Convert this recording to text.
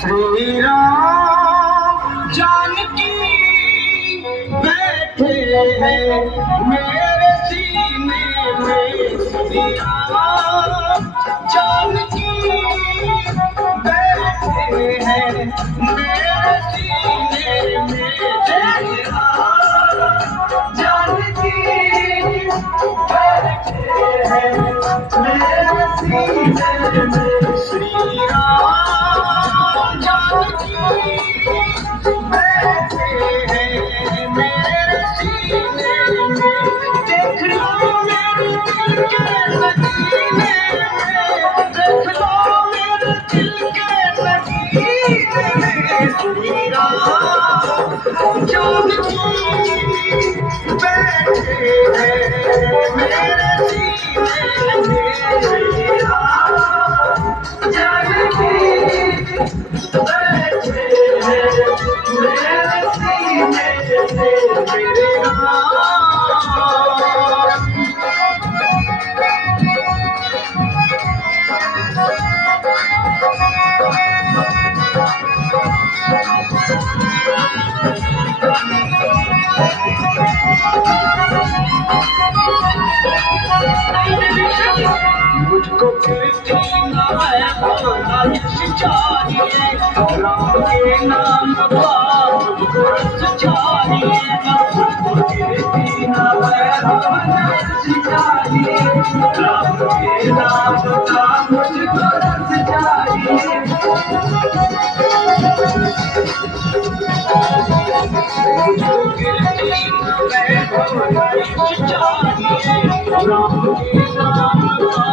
श्री राम जानकी बैठे हैं मेरे सीने में। श्री राम जानकी बैठे हैं मेरे सीने में। श्री राम जानकी बैठे हैं मेरे सीने में। श्री राम जानकी बैठे हैं मेरे सीने में। देख लो मेरे दिल के नगीने में, देख लो मेरे दिल के नगीने में। श्री राम जानकी बैठे हैं मेरे सीने में। श्री राम जानकी बैठे हैं मेरे सीने में। मेरे मुझको कीर्ति न है बारिश चाहिए, राम के नाम का मुझको रस चाहिए। मुझको कीर्ति न है बारिश चाहिए, राम के नाम का मुझको रस चाहिए। मुझको कीर्ति न है बारिश चाहिए, राम के नाम का